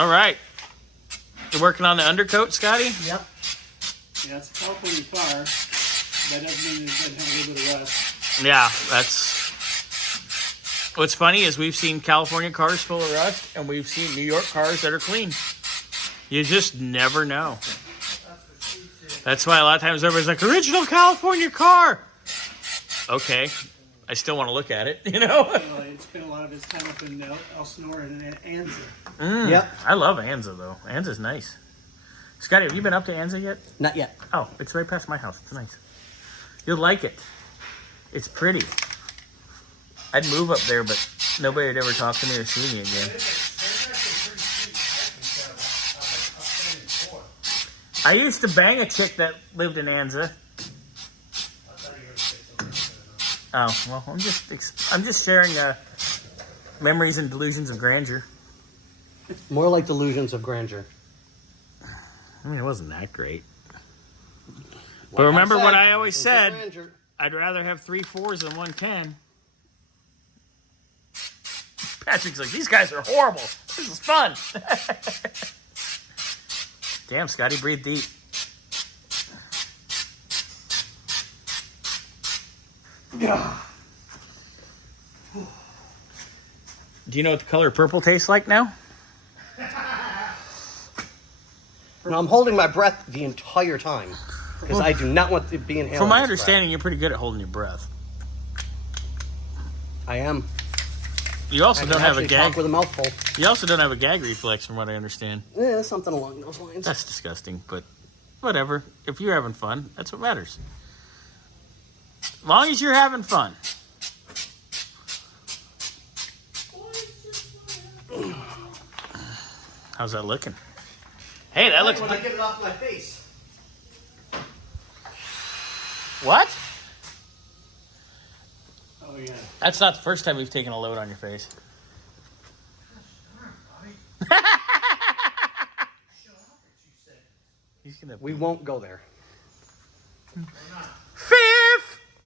All right. You're working on the undercoat, Scotty? Yep. Yeah, it's a California car. That doesn't mean it doesn't have a little bit of rust. Yeah, that's... What's funny is we've seen California cars full of rust, and we've seen New York cars that are clean. You just never know. That's why a lot of times everybody's like, original California car. Okay. I still want to look at it, you know? Well, it spent a lot of his time up in Elsinore and Anza. Yep. I love Anza, though. Anza's nice. Scotty, have you been up to Anza yet? Not yet. Oh, it's right past my house. It's nice. You'll like it. It's pretty. I'd move up there, but nobody would ever talk to me or see me again. I used to bang a chick that lived in Anza. Oh, well, I'm just sharing memories and delusions of grandeur. More like delusions of grandeur. I mean, it wasn't that great. But remember what I always said, I'd rather have 3 4s than 1 10. Patrick's like, these guys are horrible. This is fun. Damn, Scotty, breathe deep. Yeah. Do you know what the color purple tastes like now? Now, I'm holding my breath the entire time because I do not want to be inhaling. From my this understanding, you're pretty good at holding your breath. breath. I am. You also I don't can have a actually gag. talk with a mouthful. You also don't have a gag reflex, from what I understand. Yeah, something along those lines. That's disgusting, but whatever. If you're having fun, that's what matters. As long as you're having fun. How's that looking? Hey, that looks... When I get it off my face. What? Oh, yeah. That's not the first time we've taken a load on your face. He's gonna... We won't go there. We're not.